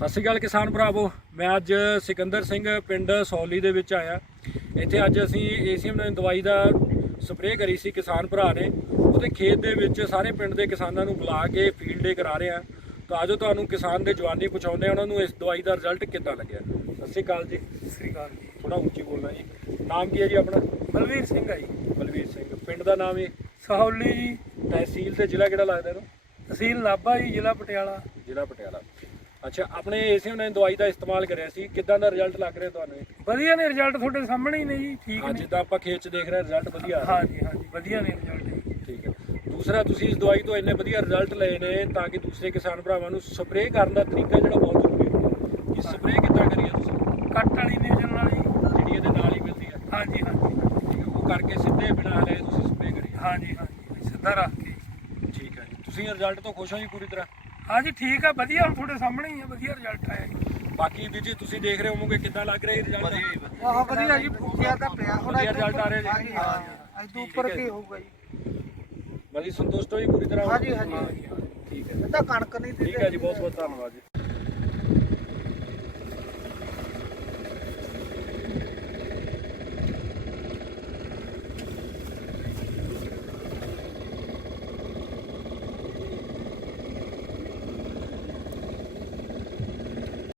ਸਤਿ ਸ਼੍ਰੀ ਅਕਾਲ ਕਿਸਾਨ ਭਰਾਵੋ ਮੈਂ ਅੱਜ ਸਿਕੰਦਰ ਸਿੰਘ ਪਿੰਡ ਸੌਲੀ ਦੇ ਵਿੱਚ ਆਇਆ। ਇੱਥੇ ਅੱਜ ਅਸੀਂ ਏਸੀਐਮ ਨੇ ਦਵਾਈ ਦਾ ਸਪਰੇਅ ਕਰੀ ਸੀ ਕਿਸਾਨ ਭਰਾ ਨੇ। ਉਹਦੇ ਖੇਤ ਦੇ ਵਿੱਚ ਸਾਰੇ ਪਿੰਡ ਦੇ ਕਿਸਾਨਾਂ ਨੂੰ ਬੁਲਾ ਕੇ ਫੀਲਡ ਡੇ ਕਰਾ ਰਹੇ ਆ ਤਾਂ ਆਜੋ ਤੁਹਾਨੂੰ ਕਿਸਾਨ ਦੇ ਜਵਾਨੀ ਪੁੱਛਾਉਂਦੇ ਆ ਉਹਨਾਂ ਨੂੰ ਇਸ ਦਵਾਈ ਦਾ ਰਿਜ਼ਲਟ ਕਿੱਦਾਂ ਲੱਗਿਆ? ਸਤਿ ਸ਼੍ਰੀ ਅਕਾਲ ਜੀ। ਸਤਿ ਸ੍ਰੀ ਅਕਾਲ ਜੀ। ਥੋੜਾ ਉੱਚੀ ਬੋਲਣਾ ਜੀ। ਨਾਮ ਕੀ ਹੈ ਜੀ ਆਪਣਾ? ਬਲਵੀਰ ਸਿੰਘ ਆ ਜੀ। ਬਲਵੀਰ ਸਿੰਘ। ਪਿੰਡ ਦਾ ਨਾਮ ਹੈ ਸਹੌਲੀ ਜੀ। ਤਹਿਸੀਲ ਤੇ ਜ਼ਿਲ੍ਹਾ ਕਿਹੜਾ ਲੱਗਦਾ ਇਹਨੂੰ? ਤਹਿਸੀਲ ਨਾਭਾ ਜੀ ਜ਼ਿਲ੍ਹਾ ਪਟਿਆਲਾ। ਜ਼ਿਲ੍ਹਾ ਪਟਿਆਲਾ। ਅੱਛਾ ਆਪਣੇ ਏਸੀਐਮ ਨੇ ਦਵਾਈ ਦਾ ਇਸਤੇਮਾਲ ਕਰਿਆ ਸੀ। ਕਿੱਦਾਂ ਦਾ ਰਿਜ਼ਲਟ ਲੱਗ ਰਿਹਾ ਤੁਹਾਨੂੰ ਇਹ? ਵਧੀਆ ਨੇ ਰਿਜ਼ਲਟ ਤੁਹਾਡੇ ਸਾਹਮਣੇ ਹੀ ਨੇ ਜੀ ਠੀਕ ਹਾਂ ਨੇ। ਜਿੱਦਾਂ ਆਪਾਂ ਖੇਤ 'ਚ ਦੇਖ ਰਹੇ ਰਿਜ਼ਲਟ ਵਧੀਆ ਆ ਰਿਹਾ। ਹਾਂਜੀ ਹਾਂਜੀ ਵਧੀਆ ਨੇ ਰਿਜ਼ਲਟ ਠੀਕ ਹੈ। ਦੂਸਰਾ ਤੁਸੀਂ ਇਸ ਦਵਾਈ ਤੋਂ ਇੰਨੇ ਵਧੀਆ ਰਿਜ਼ਲਟ ਲਏ ਨੇ ਤਾਂ ਕਿ ਦੂਸਰੇ ਕਿਸਾਨ ਭਰਾਵਾਂ ਨੂੰ ਸਪਰੇਅ ਕਰਨ ਦਾ ਤਰੀਕਾ ਜਿਹੜਾ ਬਹੁਤ ਜ਼ਰੂਰੀ ਹੈ। ਕਿ ਸਪਰੇਅ ਕਿੱਦਾਂ ਕਰੀਏ ਤੁਸੀਂ? ਕੱਟ ਵਾਲੀ ਨਿਊਜ਼ਨ ਵਾਲੀ ਜਿਹੜੀ ਇਹਦੇ ਨਾਲ ਹੀ ਮਿਲਦੀ ਹੈ। ਹਾਂਜੀ ਹਾਂਜੀ। ਠੀਕ ਹੈ ਉਹ ਕਰਕੇ ਸਿੱਧੇ ਬਿਨਾਂ ਹਲੇ ਤੁਸੀਂ ਸਪਰੇਅ ਕਰੀ ਹਾਂਜੀ ਹਾਂਜੀ। ਸਿੱਧਾ ਰੱਖ ਕੇ। ਠੀਕ ਹੈ ਜੀ। ਤੁਸੀਂ ਰਿਜ਼ਲਟ ਤੋਂ ਖੁਸ਼ ਹੋ ਜੀ ਪੂਰੀ ਤਰ੍ਹਾਂ? ਹਾਂਜੀ ਠੀਕ ਆ ਵਧੀਆ ਹੁਣ ਤੁਹਾਡੇ ਸਾਹਮਣੇ ਹੀ ਆ ਵਧੀਆ ਰਿਜ਼ਲਟ ਆਇਆ ਜੀ। ਬਾਕੀ ਵੀ ਜੀ ਤੁਸੀਂ ਦੇਖ ਰਹੇ ਹੋਵੋਗੇ ਕਿੱਦਾਂ ਲੱਗ ਰਿਹਾ ਇਹ ਰਿਜ਼ਲਟ ਆਹ ਵਧੀਆ ਜੀ ਫੁੱਕਿਆ ਤਾਂ ਪਿਆ ਹੁਣ ਵਧੀਆ result ਆ ਰਿਹਾ ਜੀ। ਹਾਂਜੀ ਹਾਂ ਅੱਜ ਤੋਂ ਉੱਪਰ ਕੀ ਹੋਊਗਾ ਜੀ। ਮਲੀ ਸੰਤੁਸ਼ਟ ਹੋ ਜੀ ਪੂਰੀ ਤਰ੍ਹਾਂ? ਹਾਂਜੀ ਹਾਂਜੀ। ਠੀਕ ਹੈ ਇਹ ਤਾਂ ਕਣਕ ਨਹੀਂ ਠੀਕ ਹੈ ਜੀ ਬਹੁਤ ਬਹੁਤ ਧੰਨਵਾਦ ਜੀ।